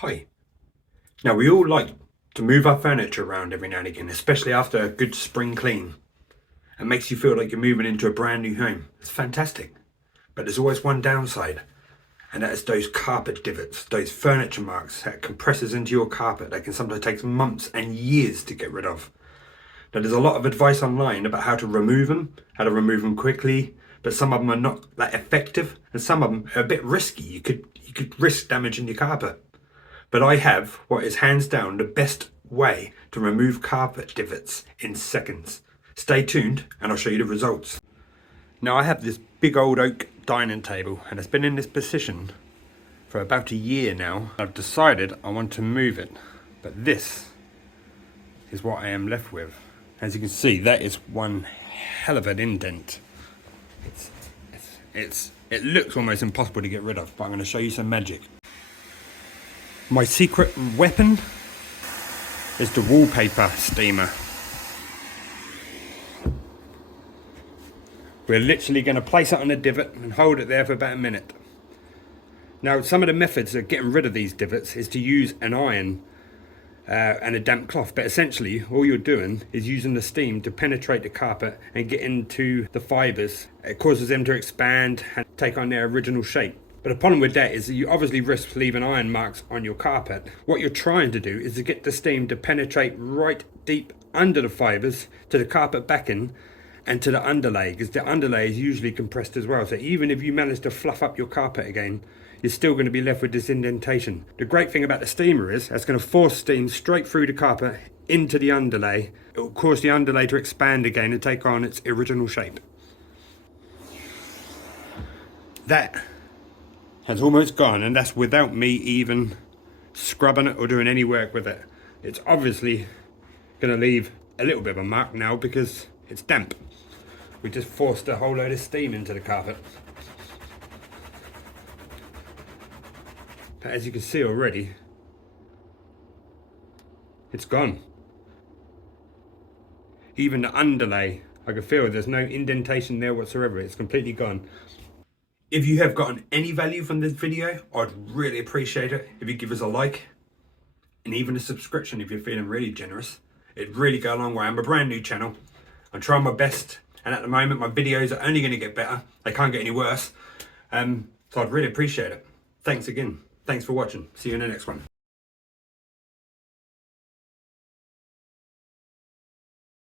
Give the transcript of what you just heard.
Hi. Now we all like to move our furniture around every now and again, especially after a good spring clean. It makes you feel like you're moving into a brand new home. It's fantastic. But there's always one downside, and that is those carpet divots, those furniture marks that compresses into your carpet that can sometimes take months and years to get rid of. Now there's a lot of advice online about how to remove them, quickly, but some of them are not that effective and some of them are a bit risky. You could risk damaging your carpet. But I have what is hands down the best way to remove carpet divots in seconds. Stay tuned and I'll show you the results. Now I have this big old oak dining table and it's been in this position for about a year now. I've decided I want to move it, but this is what I am left with. As you can see, that is one hell of an indent. It looks almost impossible to get rid of, but I'm going to show you some magic. My secret weapon is the wallpaper steamer. We're literally going to place it on a divot and hold it there for about a minute. Now, some of the methods of getting rid of these divots is to use an iron and a damp cloth, but essentially all you're doing is using the steam to penetrate the carpet and get into the fibres. It causes them to expand and take on their original shape. But the problem with that is that you obviously risk leaving iron marks on your carpet. What you're trying to do is to get the steam to penetrate right deep under the fibres to the carpet backing and to the underlay, because the underlay is usually compressed as well. So even if you manage to fluff up your carpet again, you're still going to be left with this indentation. The great thing about the steamer is that's going to force steam straight through the carpet into the underlay. It will cause the underlay to expand again and take on its original shape. That has almost gone, and that's without me even scrubbing it or doing any work with it. It's obviously going to leave a little bit of a mark now because it's damp. We just forced a whole load of steam into the carpet. But as you can see already, it's gone. Even the underlay, I can feel there's no indentation there whatsoever. It's completely gone. If you have gotten any value from this video, I'd really appreciate it if you give us a like and even a subscription if you're feeling really generous. It'd really go a long way. I'm a brand new channel. I'm trying my best, and at the moment my videos are only going to get better. They can't get any worse. So I'd really appreciate it. Thanks again. Thanks for watching. See you in the next one.